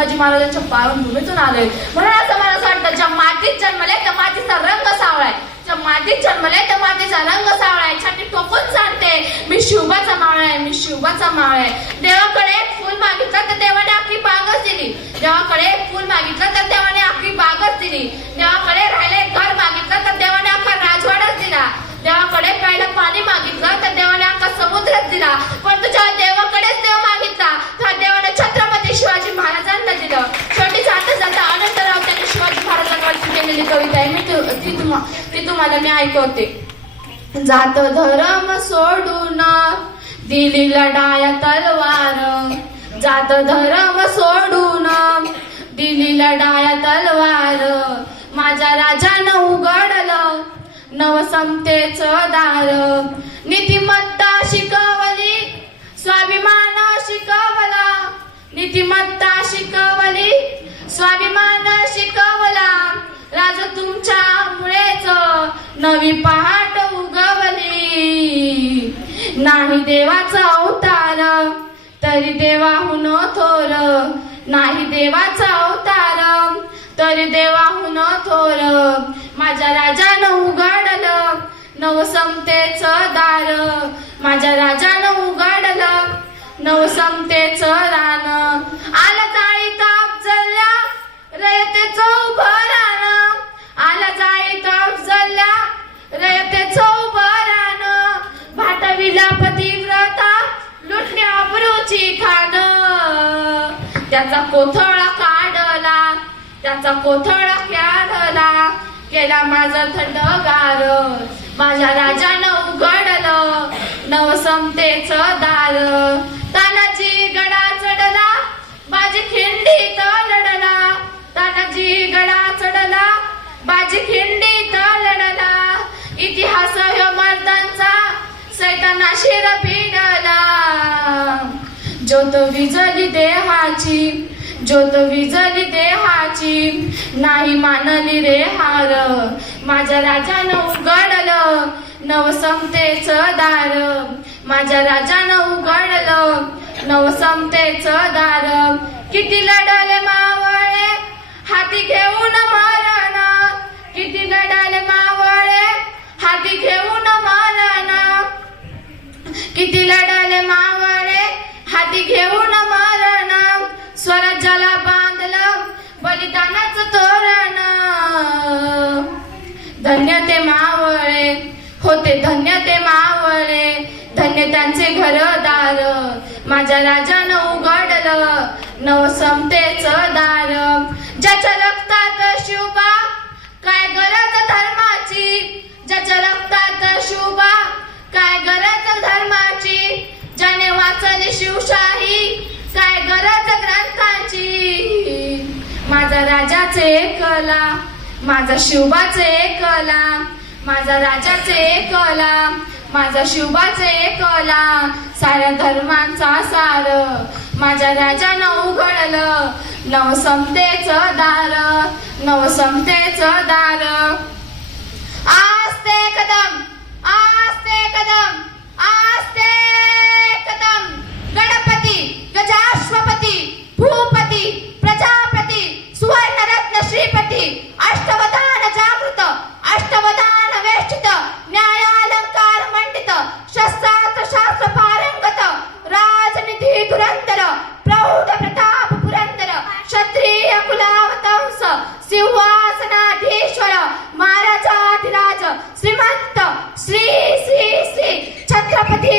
संभाजी महाराजांच्या पावनभूमीतून आलोय. म्हणून असं मला असं वाटतं ज्या मातीत जन्मले त्या मातीचा रंग सावळाय आहे. ज्या मातीत जन्मले त्या मातीचा रंग सावळाय आहे. छाती टोकून सांगते मी शिवबाचा मावळा आहे मी शिवबाचा मावळा आहे. देवाकडे फुल मागितलं तर देवाने आपली बागच दिली. देवाकडे फुल मागितलं तर देवाने आपली बागच दिली. देवाकडे राहिले घर मागितलं. ती तुम्हा ती तुम्हाला मी ऐकवते. जात धर्म सोडून दिली लढाया तलवार. जात धर्म सोडून दिली लढाया तलवार. माझ्या राजानं उघडलं नवसमतेच दार. नीतिमत्ता शिकवली स्वाभिमान शिकवला. नीतिमत्ता शिकवली स्वाभिमान नवी पहाट उगवली. नाही देवाचा अवतार तरी देवाहून थोर. नाही देवाचा अवतार तरी देवाहून थोर. माझ्या राजानं उघडलं नवसमतेच दार. माझ्या राजानं उघडलं नवसमतेच रान. आला जाळी ताप जल्ल्या रयतेच उभं रान. आला जाळी ताप त्याचा कोथळा काढला त्याचा कोथळा काढला केला माझा थंड गार माझ्या राजानं उघडलं नवसमतेच दार. तानाजी गडा चढला माझी खिंडीत लढला तानाजी गडा चढला माझी खिंडीत लढला इतिहास ह्यो मर्दांचा सैतानाशी शिर भिडला ज्योत विजली देहाची ज्योत विजली देहाची नाही मानली रे हार. माझ्या राजानं उघडलं नवसमतेच दार. माझ्या राजानं उघडलं नवसमतेच दार. किती लढले मावळे हाती घेऊन मरण. किती लढले मावळे हाती घेऊन मरण. किती लढले मावळे हाती घेऊन मारण. स्वराज्याला बांधलं. बलिदानाच तोरण. धन्य ते मावळे. होते धन्य ते मावळे. धन्य त्यांचे घरदार. माझ्या राजानं उघडलं. नवसमतेच दार. ज्याच्या राजाचे कला माझा शिवबाचे कला माझा राजाचे कला माझा शिवबाचे कला साऱ्या धर्मांचा सार. माझ्या राजानं उघडलं नवसमतेच दार नवसमतेच दार. आस्ते कदम అష్టవధాన జాగృత అష్టవధాన వేష్టిత న్యాయాలంకార మండిత శస్త్రాస్త్ర శాస్త్ర పారంగత రాజనిధి దురంతర ప్రౌఢ ప్రతాప పురందర క్షత్రియ కులావతంస సింహాసనాధీశ్వర మహారాజాధిరాజ శ్రీమంత శ్రీ శ్రీ శ్రీ ఛత్రపతి